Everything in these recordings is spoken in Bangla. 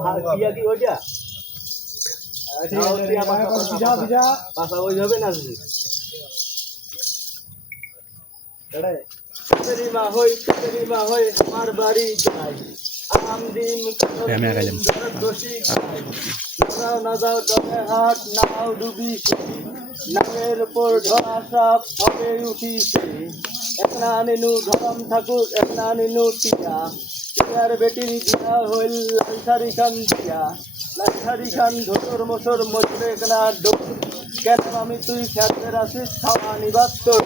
কিয়া কি ওইটা পাশা ওই হবে না তেরি মা হই আমার বাড়ি যাই আম ডিম দোষী নাও না যাও তবে হাট নাও ডুবি নামের উপর ধরা সাপ হবে উঠিছে একনা নিনু ধরম ঠাকুর একনা নিনু টিয়া টিয়ার বেটির বিয়া হইল লালসারি খান দিয়া লালসারি খান ধোতর মোসর মজবে একনা ডোর কেন আমি তুই খ্যাতের আসিস খাওয়া নিবাস তোর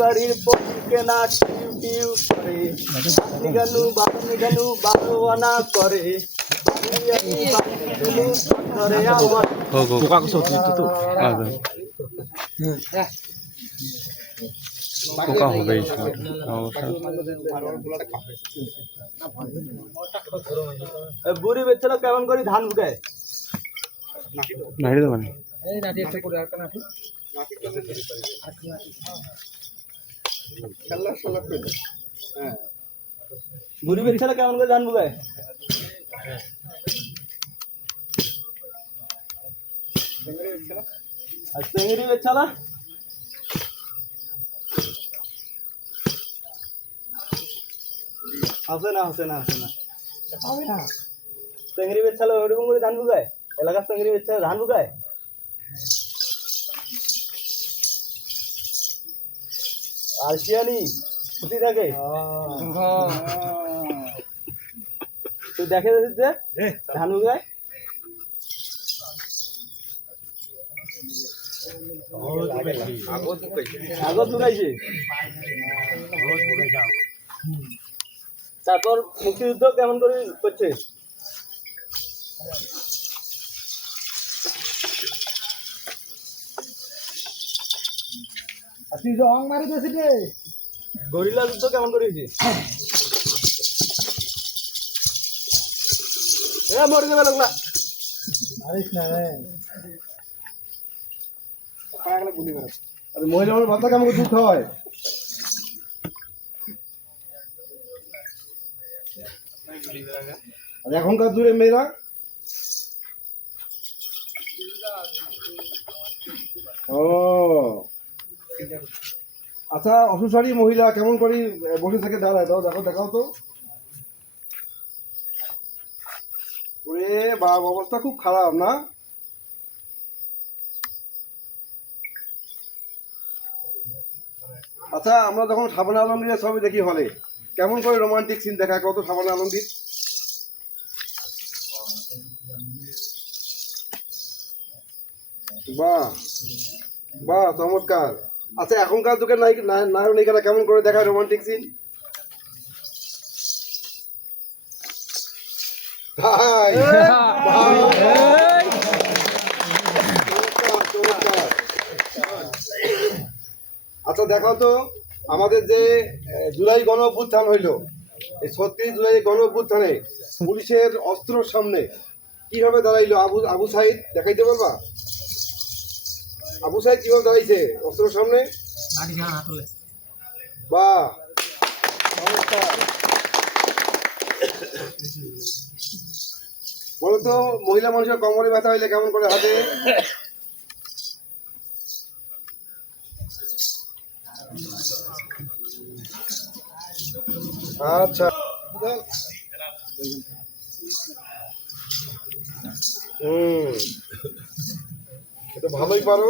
বাড়ির পক্ষে না টিউ টিউ করে বানি গানু বারো আনা করে বুড়ি বেচছিল কেমন করে ধান বুকায় বুড়ি বেচছিল কেমন করে ধান বুকায় আর চেঙ্গড়ি বেচছিল হাসে না চেঙ্গড়ি বেচছিল ওরকম করে ধান বুকায় এলাকার চেঙ্গড়ি বেচছিল ধান বুকায় আর শিয়ানি ছুটি থাকে তুই দেখে যে ধান বুকায় আগত বুকাইছে তারপর মুক্তিযুদ্ধ কেমন করে করছে গরিলা যুদ্ধ কেমন করেছি মরে যাবে লোকলা মহিলা ভাতা কেমন করে যুদ্ধ হয় আর এখনকার দূরে মেয়েরা ও আচ্ছা অসুসারী মহিলা কেমন করে বসে থেকে দাঁড়ায় দাও দেখাও তো ওরে বাবা অবস্থা খুব খারাপ না আচ্ছা আমরা যখন শাবানা আলমগীরের ছবি দেখি হলে কেমন করে রোমান্টিক সিন দেখায় কত শাবানা আলমগীর বাহ বাহ চমৎকার আচ্ছা এখনকার যুগের নায়িকারা কেমন করে দেখায় রোমান্টিক সিন আচ্ছা দেখাও তো আমাদের যে জুলাই গণ অভ্যুত্থান হইল এই 36 জুলাই গণ অভ্যুত্থানে পুলিশের অস্ত্রের সামনে কিভাবে দাঁড়াইলো আবু সাইদ দেখাইতে পারবা আবু সাইদ কিভাবে দাঁড়াইছে অস্ত্রের সামনে বাহ বলো তো মহিলা মানুষের কোমরে ব্যথা হইলে কেমন করে হাতে আচ্ছা এটা ভালোই পারো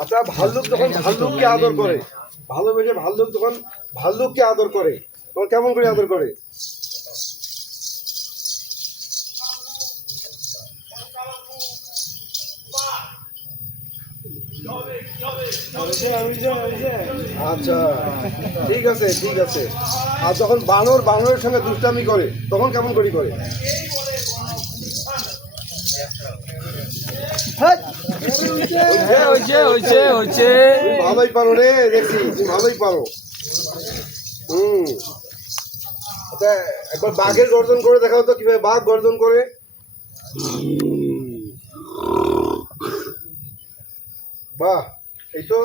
আচ্ছা ভাল্লুক যখন ভাল্লুককে আদর করে ভালোবেসে ভাল্লুক যখন ভাল্লুককে আদর করে তখন কেমন করে আদর করে আচ্ছা ঠিক আছে আর যখন বানরের সঙ্গে দুষ্টামি করে তখন কেমন করে ভালোই পারো রে দেখছি তুমি ভালোই পারো একবার বাঘের গর্জন করে দেখাও তো কিভাবে বাঘ গর্জন করে বাহ এই তো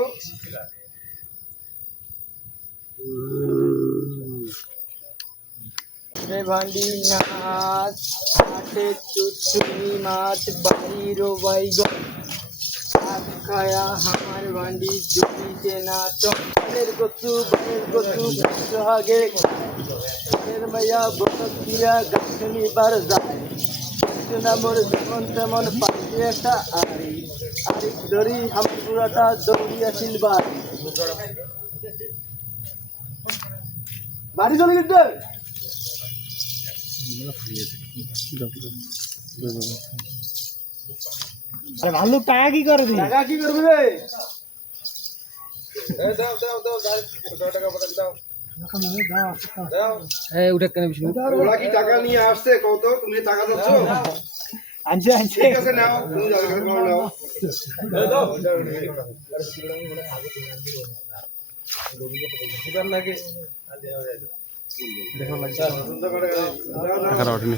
রে ভান্ডি নাচ হাটে চুচুনি মাছ বাড়ির বাইগন খায়া হামার ভান্ডি জমিতে নাচ বানের কচু সোহাগে এর মাইয়া বসত দিয়া গাছ নিবার যায় মোর যেমন তেমন পাশে একটা আড়ি ধরি আমার পুরাটা দৌড়িয়া সিলবার বাড়ি চলে গেছে ভাল্লুক টাকা কি করে দিই টাকা কি করবি রে ওরা কি টাকা নিয়ে আসছে কত তুমি টাকা দিচ্ছ আনছে আনছে ঠিক আছে নাও তুমি যার কাছে পাও নাও টাকাটা ওঠেনি।